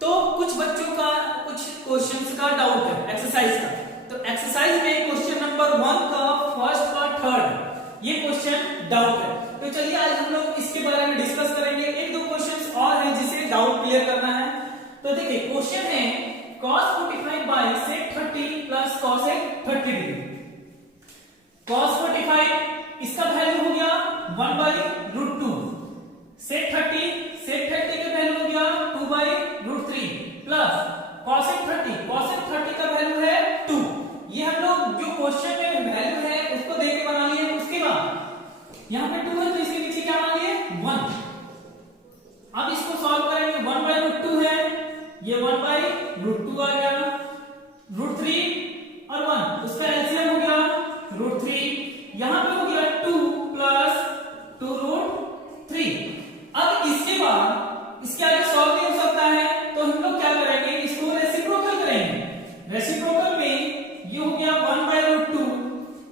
तो कुछ बच्चों का कुछ क्वेश्चंस का डाउट है एक्सरसाइज का। तो एक्सरसाइज में क्वेश्चन नंबर 1 का फर्स्ट का थर्ड ये क्वेश्चन डाउट है। तो चलिए आज हम लोग इसके बारे में डिस्कस करेंगे। एक दो क्वेश्चंस और हैं जिसे डाउट क्लियर करना है। तो देखिए क्वेश्चन है cos 45 by sec 30 plus cosec 30 degree. cos 45 इसका वैल्यू हो गया 1 by रूट 2, sec 30 का वैल्यू हो गया 2 by रूट 3 प्लस cosec 30 का वैल्यू है 2। ये हम लोग जो क्वेश्चन में वैल्यू है उसको देख के बना लिए। उसके बाद यहाँ पे 2 है तो इसके नीचे क्या मान लिए 1। अब इसको सॉल्व करेंगे। 1 by रूट 2 है, ये 1 by रूट 2 आ गया, रूट 3 और 1 उसका एलसीएम हो गया रूट 3। यहां पे हो गया 2 प्लस 2 रूट 3। अब इसके बाद इसके आगे सॉल्व नहीं हो सकता है तो हम लोग क्या करेंगे, इसको रेसिप्रोकल करेंगे। रेसिप्रोकल में ये हो गया 1 by रूट 2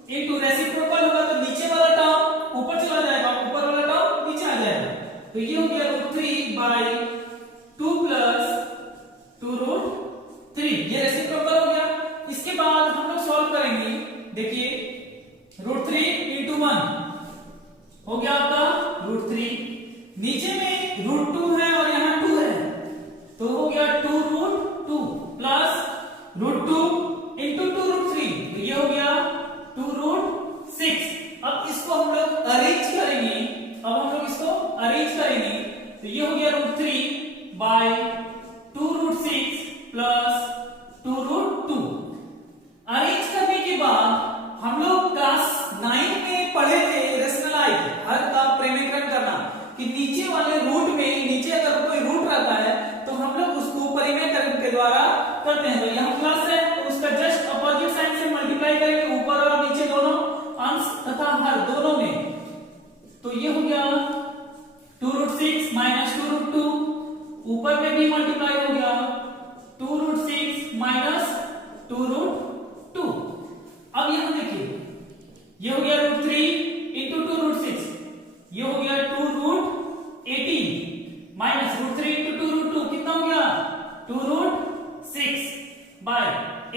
इनटू रेसिप्रोकल होगा तो नीचे वाला टर्म ऊपर चला जाएगा, ऊपर वाला टर्म नीचे आ जाएगा। तो ये हो गया रूट 3 by 2 प्लस 2 रूट 3, ये रेसिप्रोकल हो गया। इसके बाद हम लोग सॉल्व करेंगे। देखिए रूट 3 इंटू 1 हो गया आपका रूट 3, नीचे में रूट 2 है और यहाँ 2 है तो हो गया 2 root 2 plus root 2 into 2 root 3 तो ये हो गया 2 रूट 6। अब इसको हम लोग अरेंज करेंगे। तो ये हो गया root 3 by 2 root 6 plus 2 root 2। Arrange करने के बाद हम लोग क्लास 9 में पढ़े थे रेशनलाइज, हर का परिमेयकरण करना, कि नीचे वाले रूट में नीचे अगर कोई रूट रहता है तो हम लोग उसको परिमेयकरण के द्वारा करते हैं। तो यहाँ प्लस है तो उसका जस्ट अपोजिट साइन से मल्टीप्लाई करेंगे ऊपर और नीचे दोनों अंश तथा हर दोनों में। तो ये हो गया 2 रूट 6 माइनस 2 रूट 2, ऊपर में भी मल्टीप्लाई हो गया 2 रूट 6 माइनस 2 रूट 2। अब यहां देखिए ये हो गया रूट 3 इंटू 2 रूट 6, ये हो गया 2 root 18 minus root 3 into 2 root 2 कितना हो गया 2 रूट 6 बाय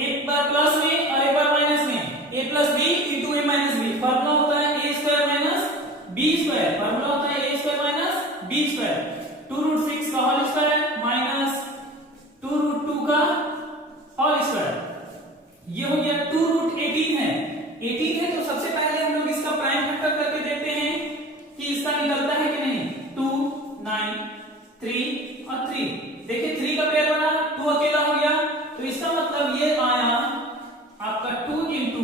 एक बार प्लस में और एक बार माइनस में a plus b into a minus b. Formula होता है a square minus b square, formula होता है a square minus b square. 2 root 6 का होल स्क्वायर माइनस 2 रूट 2 का होल स्क्वायर, ये हो गया 2 रूट 18 है। 18 है तो सबसे पहले हम लोग इसका प्राइम फैक्टर करके देखते हैं कि इसका निकलता है कि नहीं। 2 9 3 और 3, देखिए 3 का पेयर बना, 2 अकेला हो गया तो इसका मतलब ये आया आपका 2 into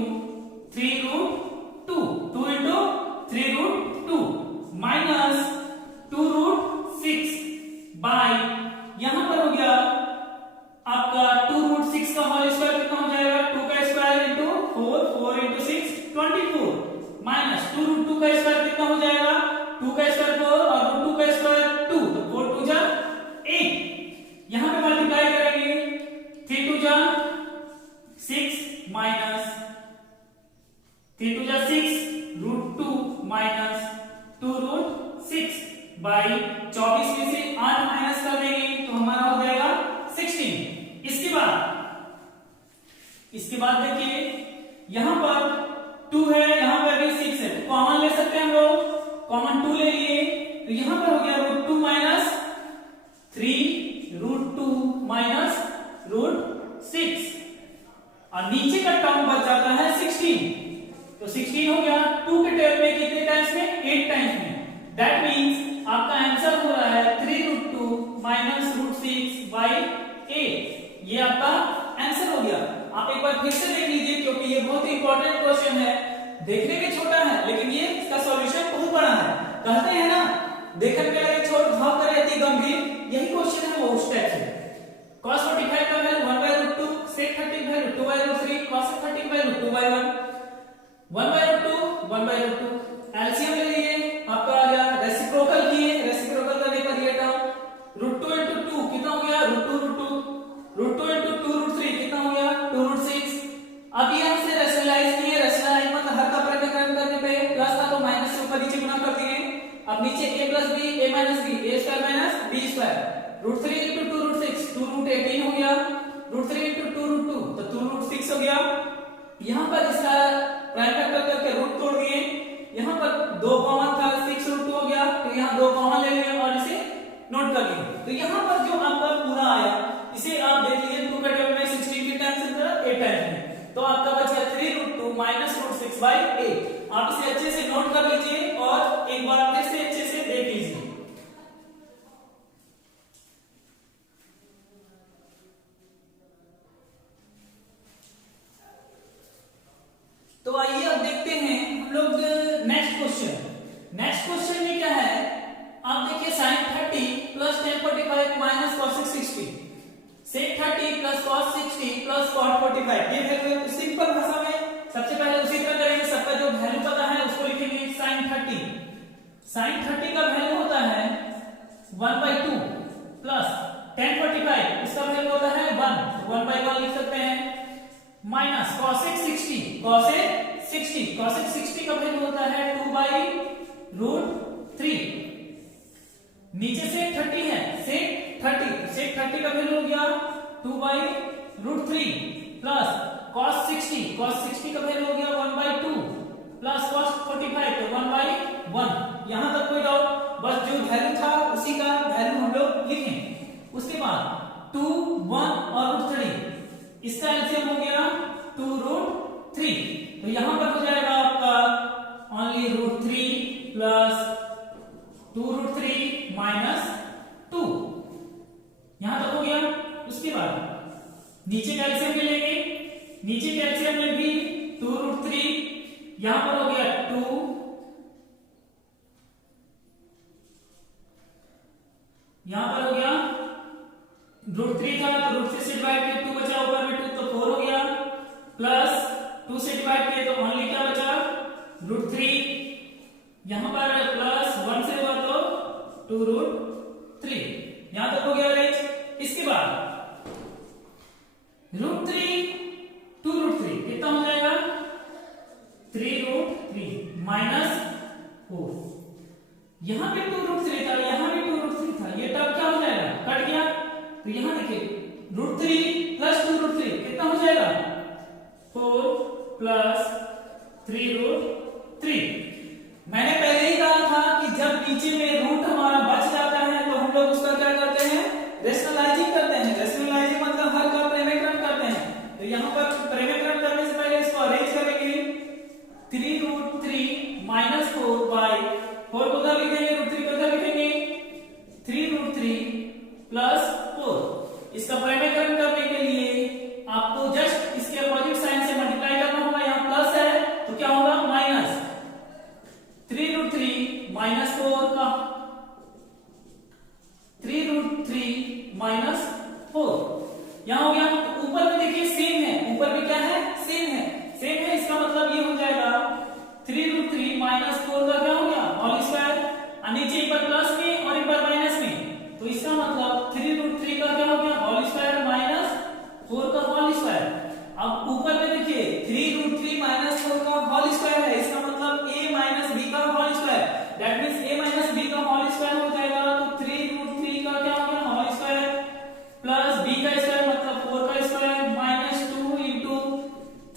3 root 2, 2 into 3 root 2 minus 2 root 6 by यहां पर हो गया आपका 2 रूट 6 का होल स्क्वायर कितना हो जाएगा 2 का square into 4, 4 into 6 24 minus 2 root 2 का स्क्वायर कितना हो जाएगा 2 का स्क्वायर 4 और रूट 2 का स्क्वायर 2 तो 4 2 जा 8। यहां पे मल्टीप्लाई करेंगे 3 2 जा 6 माइनस 3 2 जा 6 रूट 2 माइनस 2 रूट 6 बाई 24 में से 8 माइनस कर देंगे तो हमारा हो जाएगा 16। इसके बाद देखिए यहां पर 2 है, यहां पर भी 6 है तो कॉमन ले सकते हैं हम लोग। कॉमन 2 ले लिए तो यहां पर हो गया root 2 minus 3 root 2 minus root 6 और नीचे का टर्म बच जाता है 16। तो 16 हो गया 2 के टर्म में कितने टाइम्स में 8 टाइम्स में। दैट मींस आपका आंसर हो रहा है 3 रूट 2 माइनस रूट 6 बाई 8। ये आपका आंसर हो गया। आप एक बार फिर से देख लीजिए क्योंकि ये बहुत ही इंपॉर्टेंट क्वेश्चन है। देखने में छोटा है लेकिन ये इसका सॉल्यूशन बहुत बड़ा है। कहते हैं ना देखने में लगे छोट भाव करे अति गंभीर, यही क्वेश्चन है वो उस टाइप से। cos 45 का value 1 by root 2, sec 30 value 2 by root 3, cos 30 value 2 by 1, 1 by root 2 1 by root 2। LCM ले लिए आपका आ गया, रेसिप्रोकल किए, रेसिप्रोकल करने पर ये टर्म रूट 2 इंटू 2 कितना हो गया root 2 root 2, root 2 into 2 root 3 कितना हो गया 2 रूट 6। अब ये हमसे रेशनलाइज किए, रेशनलाइज मतलब हर का परिमेयकरण करने पे प्लस था तो माइनस से ऊपर नीचे गुणा कर दिए। अब नीचे a plus b a minus b a square minus b square root 3 यहाँ पर इसका प्राइम फैक्टर करके रूट तोड़ दिए, यहाँ पर 2 कॉमन था 6 रूट 2 हो गया, तो यहाँ 2 कॉमन ले लिए और इसे नोट कर लिए। तो यहाँ पर जो आपका पूरा आया इसे आप देख लीजिए 2 का टेबल में 16 के टाइम्स अंदर 8 टाइम्स में, तो आपका बचा 3 रूट 2 माइनस रूट 6 बाई 8। आप इसे अच्छे से नोट कर लीजिए और एक बार फिर से अच्छे से देख लीजिए। तो आइए अब देखते हैं हम लोग नेक्स्ट क्वेश्चन। नेक्स्ट क्वेश्चन में क्या है, आप देखिए sin 30 plus tan 45 minus cos 60, sec 30 plus cos 60 plus cot 45, ये वैल्यू है। सिंपल भाषा में सबसे पहले उसी तरह करेंगे, सबका जो वैल्यू पता है उसको लिखेंगे। sin 30 का वैल्यू होता है 1/2 प्लस tan 45 इसका वैल्यू होता है 1/1 लिख सकते हैं, माइनस cosec 60 का वैल्यू होता है 2/√3। नीचे से 30 है, sec 30 का वैल्यू हो गया 2/√3 प्लस cos 60 का वैल्यू हो गया 1/2 प्लस cos 45 तो 1/1। यहां तक कोई डाउट? बस जो वैल्यू था उसी का वैल्यू हम लोग लिखें। उसके बाद 2, 1 और √3 इसका एलसीएम हो गया 2√3, तो यहां पर हो जाएगा आपका ओनली √3 प्लस 2√3 माइनस 2, यहां तक हो गया। उसके बाद नीचे का एलसीएम भी लेंगे, नीचे के एलसीएम में भी 2√3, यहां पर हो गया 2, यहां पर हो गया √3 था तो √3 से डिवाइड किया 2 बचा, ऊपर में 2 तो 4 हो गया, प्लस 2 से डिवाइड किया तो ओनली क्या बचा √3, यहां पर प्लस 1 से हुआ तो 2√3, यहां तक हो गया रेंज। इसके बाद √3 2√3 कितना हो जाएगा 3√3 माइनस 4, यहां पे 2√3 था, यहां भी 2√3 था, ये टर्म क्या हो जाएगा कट गया, तो यहां देखिए √3 प्लस 2√3 कितना हो जाएगा 4 प्लस 3√3। मैंने पहले ही कहा था कि जब नीचे में रूट हमारा बच जाता है तो हम लोग उसका क्या करते हैं रेशनलाइजिंग करते हैं। रेशनलाइजिंग मतलब हर का प्रेमीकरण करते हैं। तो यहाँ पर प्रेमीकरण करने से पहले इसको अरेंज करेंगे 3√3 माइनस 4 बाई 4 को उधर लिखेंगे, √3 को उधर लिखेंगे, 3√3 प्लस 4। इसका प्रेमीकरण करने के लिए आपको जस्ट इसके अपोजिट साइन से मल्टीप्लाई करना होगा, यहाँ प्लस है तो क्या होगा माइनस 3√3 माइनस 4 का 3√3 माइनस 4 यहां हो गया। तो ऊपर में देखिए सेम है, ऊपर में क्या है सेम है, इसका मतलब ये हो जाएगा 3√3 माइनस 4 का क्या हो गया होल स्क्वायर, नीचे एक बार प्लस में और एक बार माइनस में, तो इसका मतलब 3√3 का क्या हो गया होल स्क्वायर माइनस 4 का होल स्क्वायर। अब ऊपर में देखिए 3√3 माइनस 4 का होल स्क्वायर है, इसका मतलब a माइनस b का whole square, that means a minus b का होल स्क्वायर हो जाएगा, तो 3√3 का क्या हो गया होल स्क्वायर प्लस b का स्क्वायर मतलब 4 का square minus 2 into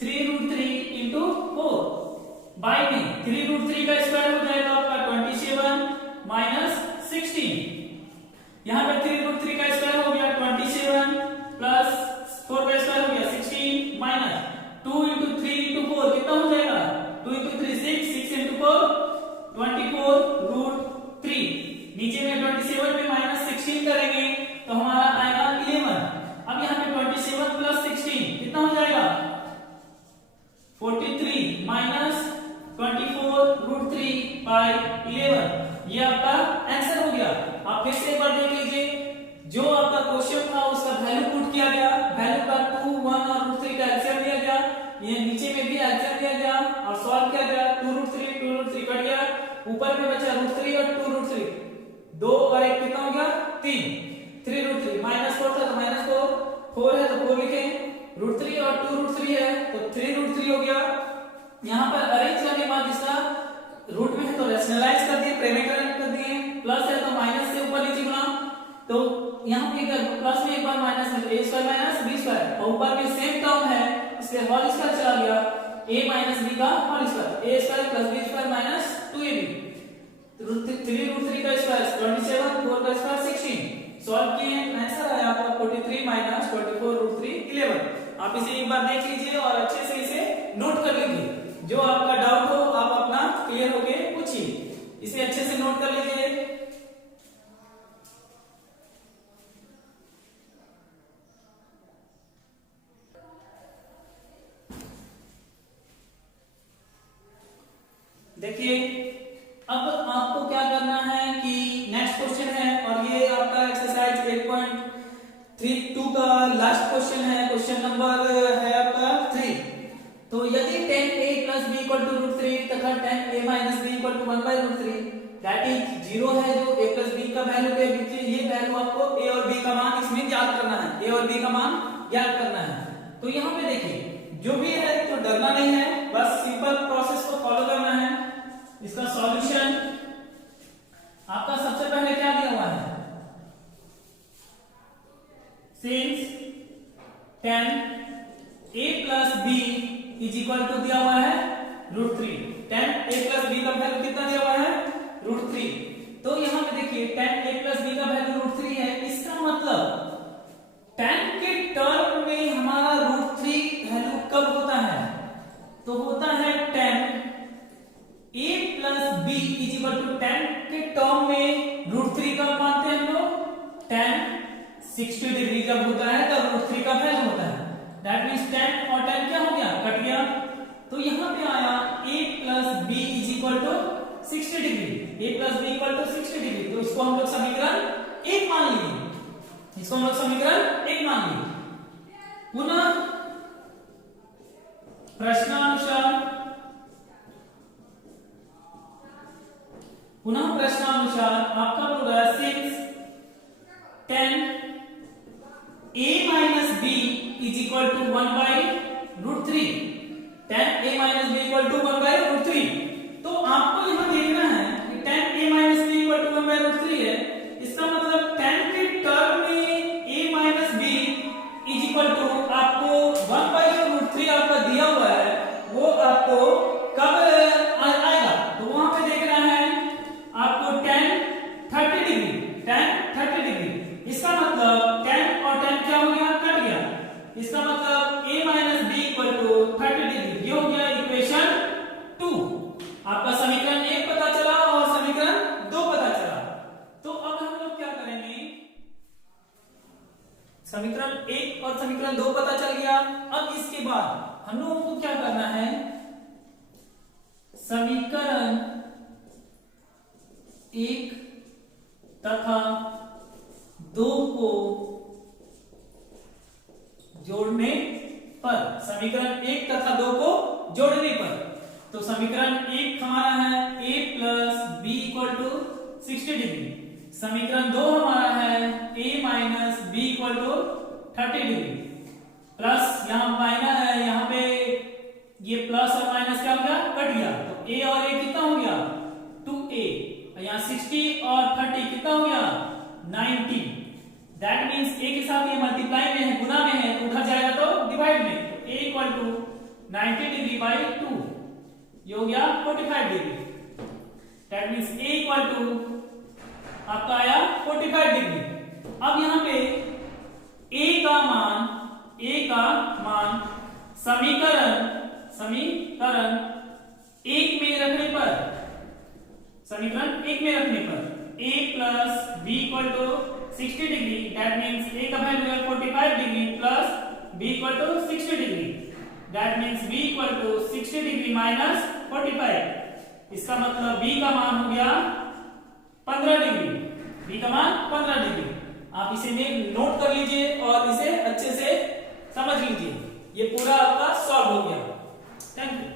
3√3 into 4 by में 3√3 का स्क्वायर हो जाएगा आपका 27 माइनस 16, यहां पर 3√3 का स्क्वायर हो गया 27 प्लस 4 का स्क्वायर हो गया 16 माइनस 2 इंटू 3 इंटू 4 कितना हो जाएगा 2 इंटू 3 6 इंटू 4 24√3, नीचे में 27 में माइनस 16 करेंगे तो हमारा आएगा 11। अब यहाँ पे 27 प्लस 16 कितना हो जाएगा 43 माइनस 24√3 बाई 11, ये आपका आंसर हो गया। आप फिर से एक बार देख लीजिए, जो आपका क्वेश्चन था उसका वैल्यू पुट किया गया, वैल्यू का 2, 1 और √3 का एलसीएम दिया गया, ये नीचे में भी एलसीएम दिया गया और सॉल्व किया गया, 2√3 कट गया, ऊपर में बचा √3 और 2√3, 2 और 1 कितना हो गया 3, 3√3 माइनस 4 था तो माइनस 4 है तो 4 लिखें, √3 और 2√3 है तो 3√3 हो गया। यहाँ पर अरेंज करने के बाद इसका रूट में है तो रेशनलाइज कर दिए, प्रेमीकरण कर दिए, प्लस है तो माइनस से ऊपर नीचे गुना, तो यहाँ पे प्लस में एक बार माइनस है तो a² माइनस b² और ऊपर में सेम टर्म है इसके होल स्क्वायर चला गया, a माइनस b का whole square, a square plus b square minus 2ab, 3√3 का स्क्वायर 27, 4 का स्क्वायर 16, सॉल्व किए आंसर आया आपका 43 माइनस 24√3 11। आप इसे एक बार देख लीजिए और अच्छे से इसे नोट कर लीजिए, जो आपका डाउट हो आप अपना क्लियर होके पूछिए, इसे अच्छे से नोट कर लीजिए। देखिए अब आपको क्या करना है कि नेक्स्ट क्वेश्चन है और ये आपका एक्सरसाइज 8.32 का लास्ट क्वेश्चन है, क्वेश्चन नंबर है आपका 3। तो यदि tan a plus b equal to √3 तथा tan a minus b equal to 1/√3 that is 0 है, जो a plus b का वैल्यू के बीच ये वैल्यू आपको a और b का मान इसमें ज्ञात करना है, a और b का मान ज्ञात करना है। तो यहाँ पे देखिए जो भी है तो डरना नहीं है, बस सिंपल प्रोसेस को फॉलो करना है। इसका सॉल्यूशन आपका सबसे पहले क्या दिया हुआ है, since tan a plus b is equal to दिया हुआ है √3, tan a plus b का वैल्यू कितना दिया हुआ है √3। तो यहां पे देखिए tan a plus b का वैल्यू √3 है, इसका मतलब tan के टर्म में हमारा √3 वैल्यू कब होता है, तो होता है tan a plus b is equal to tan के टर्म में √3 कब मानते हैं हम लोग, tan 60 डिग्री जब होता है तब √3 का वैल्यू होता है। दैट मींस tan और tan क्या हो गया, कट गया। तो यहां पे आया a plus b is equal to 60 degree, a plus b equal to 60 degree. तो इसको हम लोग समीकरण 1 मान लिए, इसको हम लोग समीकरण 1 मान लिए। पुनः प्रश्नानुसार आपका बोल रहा है since tan a minus b is equal to 1/√3, tan a minus b equal to 1/√3। तो आपको यहां देखना है कि tan a minus b equal to 1/√3 है, इसका मतलब tan के टर्म में a minus b is equal to आपको 1/√3 आपका दिया हुआ है, वो आपको कब आएगा, तो वहां पे देखना है आपको tan 30 डिग्री, इसका मतलब tan और tan क्या हो गया, कट गया, इसका मतलब a minus b equal to 30 degree, ये हो गया इक्वेशन 2। आपका समीकरण 1 पता चला और समीकरण 2 पता चला। तो अब हम लोग क्या करेंगे, समीकरण 1 और समीकरण 2 पता चल गया। अब इसके बाद हम लोगों को क्या करना है, समीकरण 1 तथा 2 को जोड़ने पर, समीकरण 1 तथा 2 को जोड़ने पर, तो समीकरण 1 हमारा है a plus b equal to 60 degree, समीकरण 2 हमारा है a minus b equal to 30 degree, plus यहाँ माइनस है, यहाँ पे ये प्लस और माइनस क्या हो गया, कट गया, तो a और a कितना हो गया 2a, यहाँ 60 और 30 कितना हो गया 90। दैट मींस a के साथ ये मल्टीप्लाई में है, गुना में है, तो उधर जाएगा तो डिवाइड में, तो a equal to 90 degree by 2, ये हो गया 45 degree. That means a equal to आपका आया 45 डिग्री। अब यहाँ पे a का मान समीकरण 1 में रखने पर, समीकरण 1 में रखने पर a plus b equal to 60 degree, that means a का वैल्यू है 45 degree plus b equal to 60 degree, that means b equal to 60 degree minus 45, इसका मतलब b का मान हो गया 15 डिग्री, b का मान 15 डिग्री। आप इसे नोट कर लीजिए और इसे अच्छे से समझ लीजिए, ये पूरा आपका सॉल्व हो गया। Thank you.